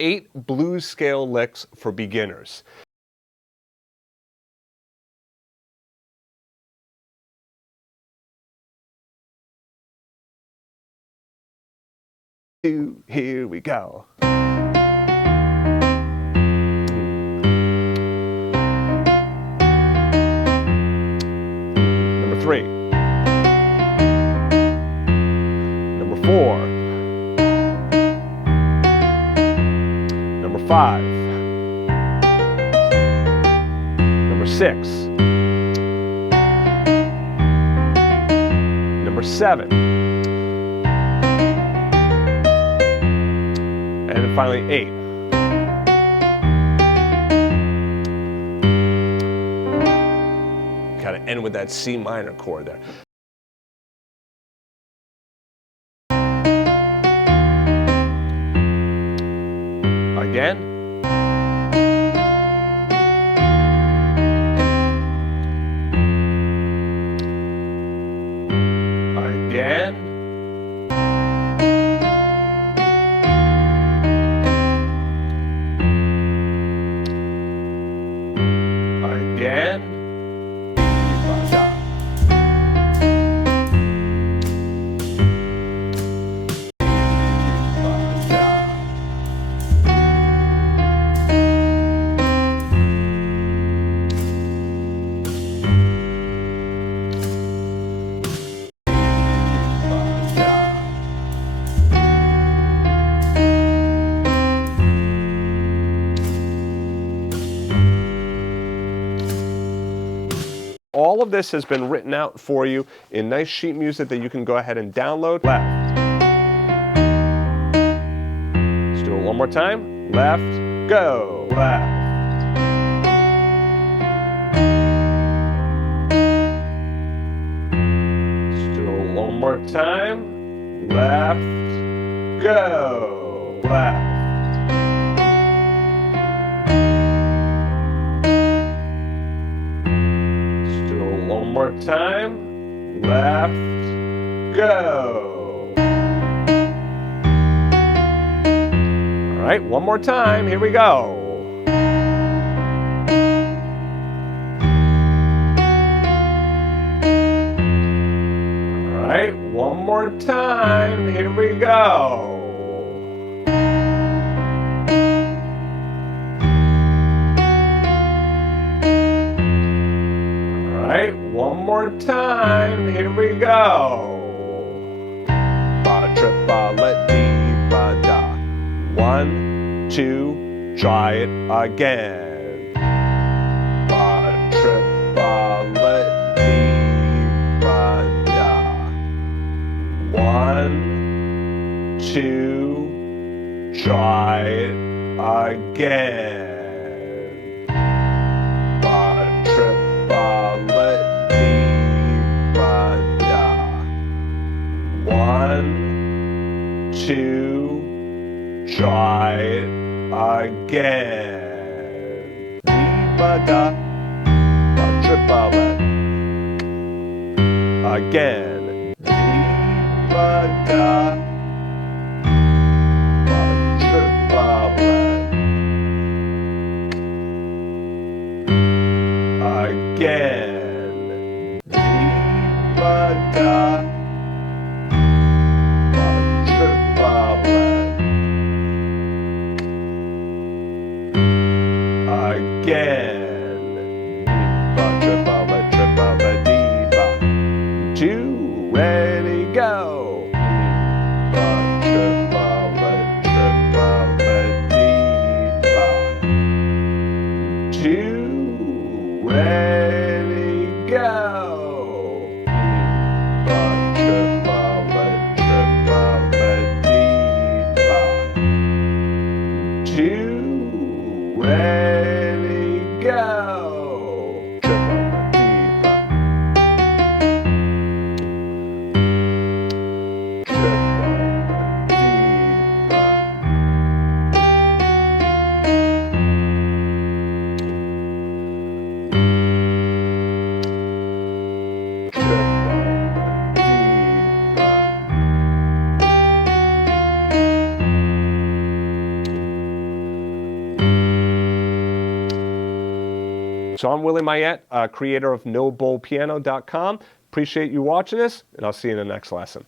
8 blues scale licks for beginners. Here we go. Number 3. Number 4. Number 5. Number 6. Number 7. And finally 8. Kind of end with that C minor chord there. Again. Again. Again. All of this has been written out for you in nice sheet music that you can go ahead and download. Left. Let's do it one more time. Left, go. Left. Let's do it one more time. Left, go. Left. One more time. Left, go. All right, one more time. Here we go. All right, one more time. Here we go. One more time, here we go. Ba trip ba let dee ba da. 1, 2, try it again. Ba trip ba let dee ba da. 1, 2, try it again. Ba trip ba let 1, 2, try it again. Dee-ba-da, ba-trip-ba-let. Again. Dee-ba-da, ba-trip-ba-let. Again. Dee-ba-da. Again. Ba trip ba dee ba. 2, ready, go. Ba trip ba dee ba. 2, ready, go. Ba trip ba dee ba. 2, ready, go. So I'm Willie Mayette, creator of NoBowlPiano.com. Appreciate you watching this, and I'll see you in the next lesson.